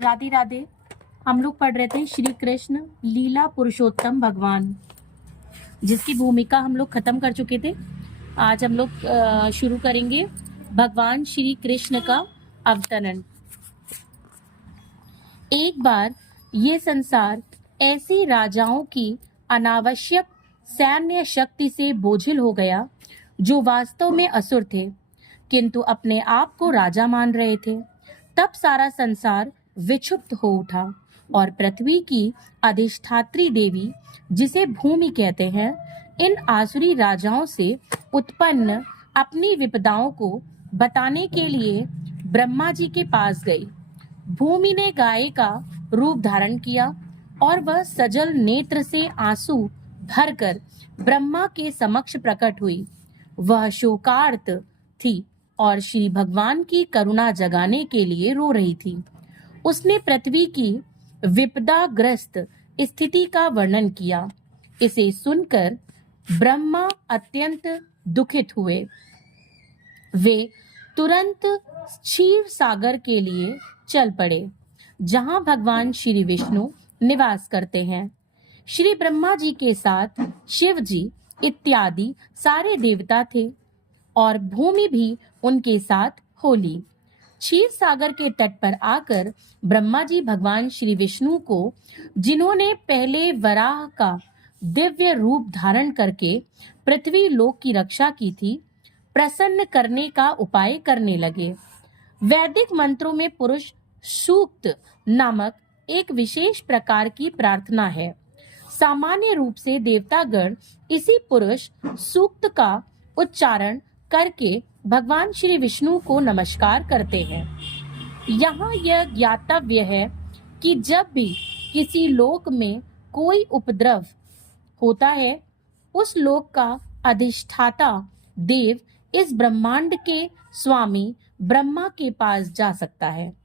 राधे राधे। हम लोग पढ़ रहे थे श्री कृष्ण लीला पुरुषोत्तम भगवान, जिसकी भूमिका हम लोग खत्म कर चुके थे। आज हम लोग शुरू करेंगे भगवान श्री कृष्ण का अवतरण। एक बार ये संसार ऐसी राजाओं की अनावश्यक सैन्य शक्ति से बोझिल हो गया जो वास्तव में असुर थे, किंतु अपने आप को राजा मान रहे थे। तब सारा संसार विक्षुब्ध हो उठा और पृथ्वी की अधिष्ठात्री देवी, जिसे भूमि कहते हैं, इन आसुरी राजाओं से उत्पन्न अपनी विपदाओं को बताने के लिए ब्रह्मा जी के पास गई। भूमि ने गाय का रूप धारण किया और वह सजल नेत्र से आंसू भरकर ब्रह्मा के समक्ष प्रकट हुई। वह शोकार्त थी और श्री भगवान की करुणा जगाने के लिए रो रही थी। उसने पृथ्वी की विपदाग्रस्त स्थिति का वर्णन किया। इसे सुनकर ब्रह्मा अत्यंत दुखित हुए। वे तुरंत क्षीर सागर के लिए चल पड़े, जहां भगवान श्री विष्णु निवास करते हैं। श्री ब्रह्मा जी के साथ शिव जी इत्यादि सारे देवता थे और भूमि भी उनके साथ होली। क्षीर सागर के तट पर आकर ब्रह्मा जी भगवान श्री विष्णु को, जिन्होंने पहले वराह का दिव्य रूप धारण करके पृथ्वी लोक की रक्षा की थी, प्रसन्न करने का उपाय करने लगे। वैदिक मंत्रों में पुरुष सूक्त नामक एक विशेष प्रकार की प्रार्थना है। सामान्य रूप से देवतागण इसी पुरुष सूक्त का उच्चारण करके भगवान श्री विष्णु को नमस्कार करते हैं। यहाँ यह ज्ञातव्य है कि जब भी किसी लोक में कोई उपद्रव होता है, उस लोक का अधिष्ठाता देव इस ब्रह्मांड के स्वामी ब्रह्मा के पास जा सकता है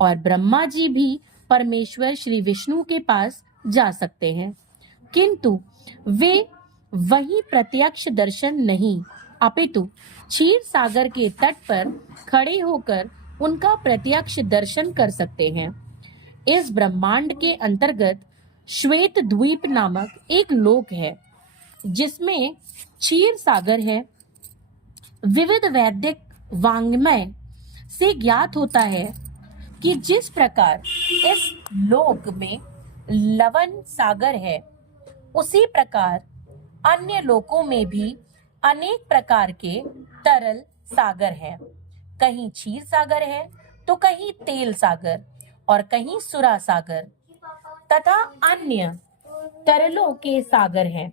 और ब्रह्मा जी भी परमेश्वर श्री विष्णु के पास जा सकते हैं, किंतु वे वही प्रत्यक्ष दर्शन नहीं, अपितु क्षीर सागर के तट पर खड़े होकर उनका प्रत्यक्ष दर्शन कर सकते हैं। इस ब्रह्मांड के अंतर्गत श्वेत द्वीप नामक एक लोक है, जिसमें क्षीर सागर है। विविध वैदिक वाङ्मय से ज्ञात होता है कि जिस प्रकार इस लोक में लवण सागर है, उसी प्रकार अन्य लोकों में भी अनेक प्रकार के तरल सागर हैं। कहीं क्षीर सागर है तो कहीं तेल सागर और कहीं सुरा सागर तथा अन्य तरलों के सागर हैं।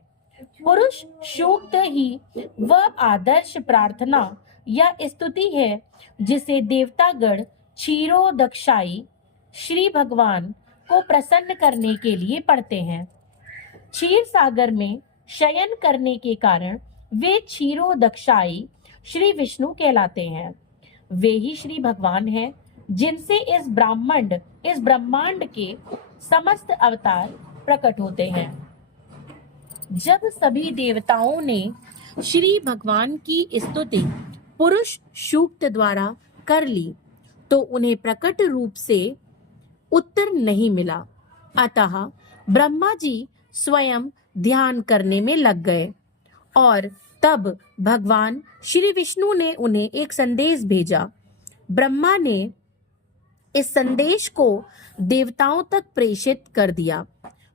पुरुष सूक्त ही वह आदर्श प्रार्थना या स्तुति है जिसे देवतागण क्षीरोदक्षाई श्री भगवान को प्रसन्न करने के लिए पढ़ते हैं। क्षीर सागर में शयन करने के कारण वे क्षीरोदक्षाई श्री विष्णु कहलाते हैं। वे ही श्री भगवान हैं जिनसे इस ब्रह्मांड के समस्त अवतार प्रकट होते हैं। जब सभी देवताओं ने श्री भगवान की स्तुति पुरुष सूक्त द्वारा कर ली तो उन्हें प्रकट रूप से उत्तर नहीं मिला। अतः ब्रह्मा जी स्वयं ध्यान करने में लग गए और तब भगवान श्री विष्णु ने उन्हें एक संदेश भेजा। ब्रह्मा ने इस संदेश को देवताओं तक प्रेषित कर दिया।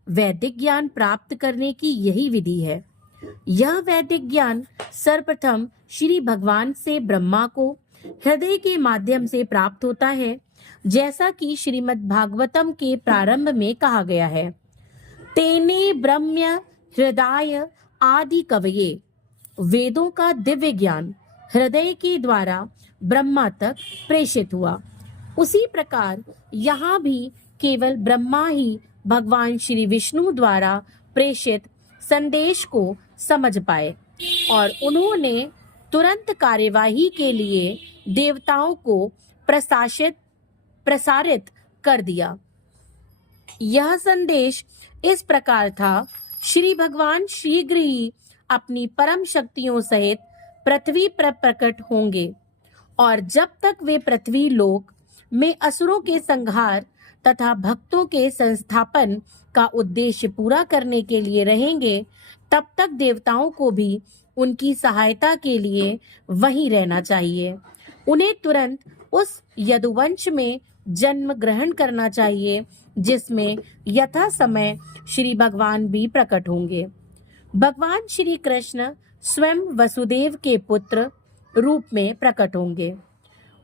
वैदिक ज्ञान प्राप्त करने की यही विधि है। यह वैदिक ज्ञान सर्वप्रथम श्री भगवान से ब्रह्मा को हृदय के माध्यम से प्राप्त होता है, जैसा कि श्रीमद् भागवतम के प्रारंभ में कहा गया है। तेने ब्रह्म हृदय आदि कवये, वेदों का दिव्य ज्ञान हृदय के द्वारा ब्रह्मा तक प्रेषित हुआ। उसी प्रकार यहाँ भी केवल ब्रह्मा ही भगवान श्री विष्णु द्वारा प्रेषित संदेश को समझ पाए और उन्होंने तुरंत कार्यवाही के लिए देवताओं को प्रसारित कर दिया। यह संदेश इस प्रकार था: श्री भगवान शीघ्र ही अपनी परम शक्तियों सहित पृथ्वी पर प्रकट होंगे और जब तक वे पृथ्वी लोक में असुरों के संहार तथा भक्तों के संस्थापन का उद्देश्य पूरा करने के लिए रहेंगे, तब तक देवताओं को भी उनकी सहायता के लिए वहीं रहना चाहिए। उन्हें तुरंत उस यदुवंश में जन्म ग्रहण करना चाहिए जिसमें यथा समय श्री भगवान भी प्रकट होंगे। भगवान श्री कृष्ण स्वयं वसुदेव के पुत्र रूप में प्रकट होंगे।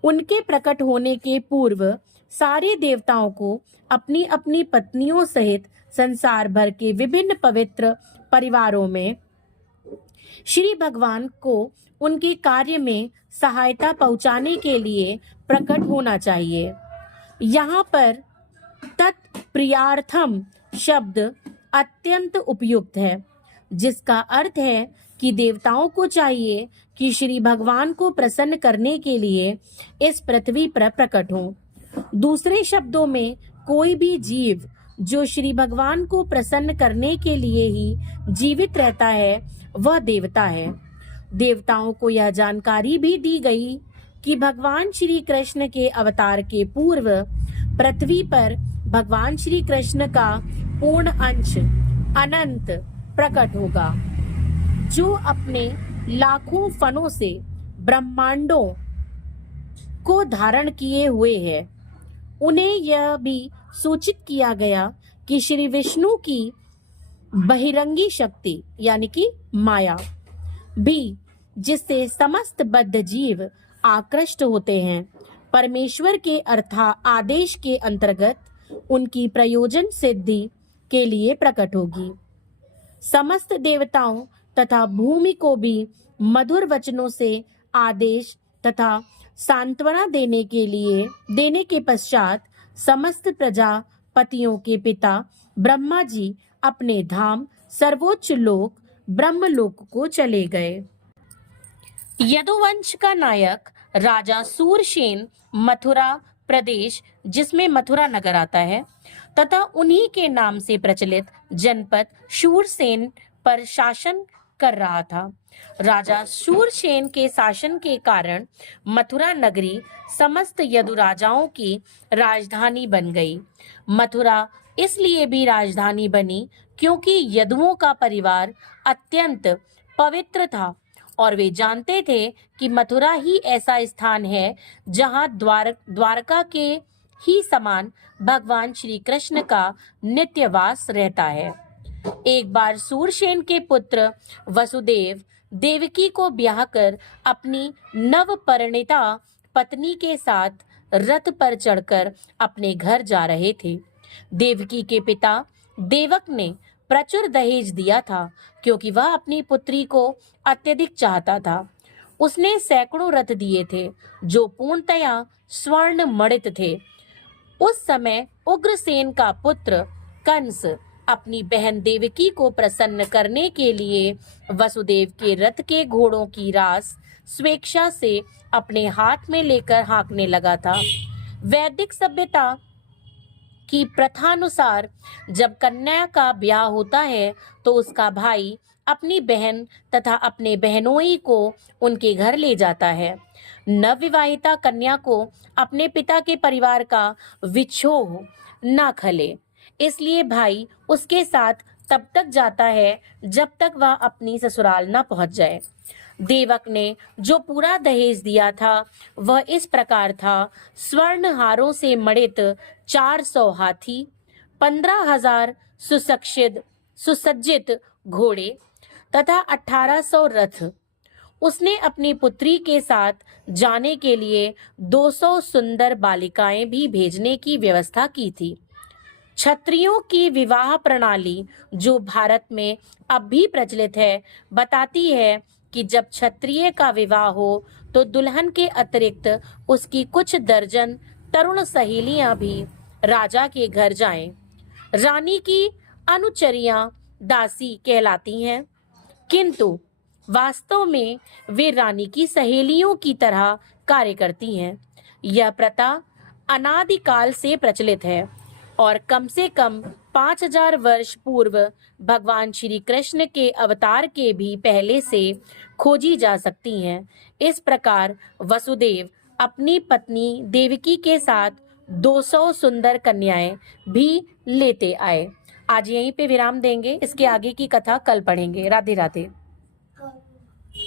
उनके प्रकट होने के पूर्व सारे देवताओं को अपनी अपनी पत्नियों सहित संसार भर के विभिन्न पवित्र परिवारों में श्री भगवान को उनके कार्य में सहायता पहुंचाने के लिए प्रकट होना चाहिए। यहाँ पर तत्प्रियार्थम शब्द अत्यंत उपयुक्त है, जिसका अर्थ है कि देवताओं को चाहिए कि श्री भगवान को प्रसन्न करने के लिए इस पृथ्वी पर प्रकट हों। दूसरे शब्दों में, कोई भी जीव जो श्री भगवान को प्रसन्न करने के लिए ही जीवित रहता है वह देवता है। देवताओं को यह जानकारी भी दी गई कि भगवान श्री कृष्ण के अवतार के पूर्व पृथ्वी पर भगवान श्री कृष्ण का पूर्ण अंश अनंत प्रकट होगा, जो अपने लाखों फनों से ब्रह्मांडों को धारण किए हुए है। उन्हें यह भी सूचित किया गया कि श्री विष्णु की बहिरंगी शक्ति यानी कि माया भी, जिससे समस्त बद्ध जीव आकृष्ट होते हैं, परमेश्वर के आदेश के अंतर्गत उनकी प्रयोजन सिद्धि के लिए प्रकट होगी। समस्त देवताओं तथा भूमि को भी मधुर वचनों से आदेश तथा सांत्वना देने के पश्चात समस्त प्रजापतियों के पिता ब्रह्मा जी अपने धाम सर्वोच्च लोक ब्रह्मलोक को चले गए। यदुवंश का नायक राजा सूरसेन मथुरा प्रदेश, जिसमें मथुरा नगर आता है, तथा उन्हीं के नाम से प्रचलित जनपद शूरसेन पर शासन कर रहा था। राजा शूरसेन के शासन के कारण मथुरा नगरी समस्त यदु राजाओं की राजधानी बन गई। मथुरा इसलिए भी राजधानी बनी क्योंकि यदुओं का परिवार अत्यंत पवित्र था और वे जानते थे कि मथुरा ही ऐसा स्थान है जहां द्वारका के ही समान भगवान श्री कृष्ण का नित्य वास रहता है। एक बार सूरसेन के पुत्र वसुदेव देवकी को ब्याह कर अपनी नवपरिणीता पत्नी के साथ रथ पर चढ़कर अपने घर जा रहे थे। देवकी के पिता देवक ने प्रचुर दहेज दिया था क्योंकि वह अपनी पुत्री को अत्यधिक चाहता था। उसने सैकड़ों रथ दिए थे जो पूर्णतया स्वर्ण मणित थे। उस समय उग्रसेन का पुत्र कंस अपनी बहन देवकी को प्रसन्न करने के लिए वसुदेव के रथ के घोड़ों की रास स्वेच्छा से अपने हाथ में लेकर हाँकने लगा था। वैदिक सभ्यता की प्रथानुसार जब कन्या का ब्याह होता है तो उसका भाई अपनी बहन तथा अपने बहनोई को उनके घर ले जाता है। नवविवाहिता कन्या को अपने पिता के परिवार का विछोह न खले, इसलिए भाई उसके साथ तब तक जाता है जब तक वह अपनी ससुराल न पहुंच जाए। देवक ने जो पूरा दहेज दिया था वह इस प्रकार था: स्वर्ण हारों से मड़ित 400 हाथी, 15,000 सुसज्जित घोड़े तथा 1800 रथ। उसने अपनी पुत्री के साथ जाने के लिए 200 सुंदर बालिकाएं भी भेजने की व्यवस्था की थी। क्षत्रियों की विवाह प्रणाली, जो भारत में अब भी प्रचलित है, बताती है कि जब क्षत्रिय का विवाह हो तो दुल्हन के अतिरिक्त उसकी कुछ दर्जन तरुण सहेलियां भी राजा के घर जाएं। रानी की अनुचरियां दासी कहलाती हैं, किंतु वास्तव में वे रानी की सहेलियों की तरह कार्य करती हैं। यह प्रथा अनादिकाल से प्रचलित है और कम से कम 5000 वर्ष पूर्व भगवान श्री कृष्ण के अवतार के भी पहले से खोजी जा सकती हैं। इस प्रकार वसुदेव अपनी पत्नी देवकी के साथ 200 सुंदर कन्याएं भी लेते आए। आज यहीं पे विराम देंगे, इसके आगे की कथा कल पढ़ेंगे। राधे राधे।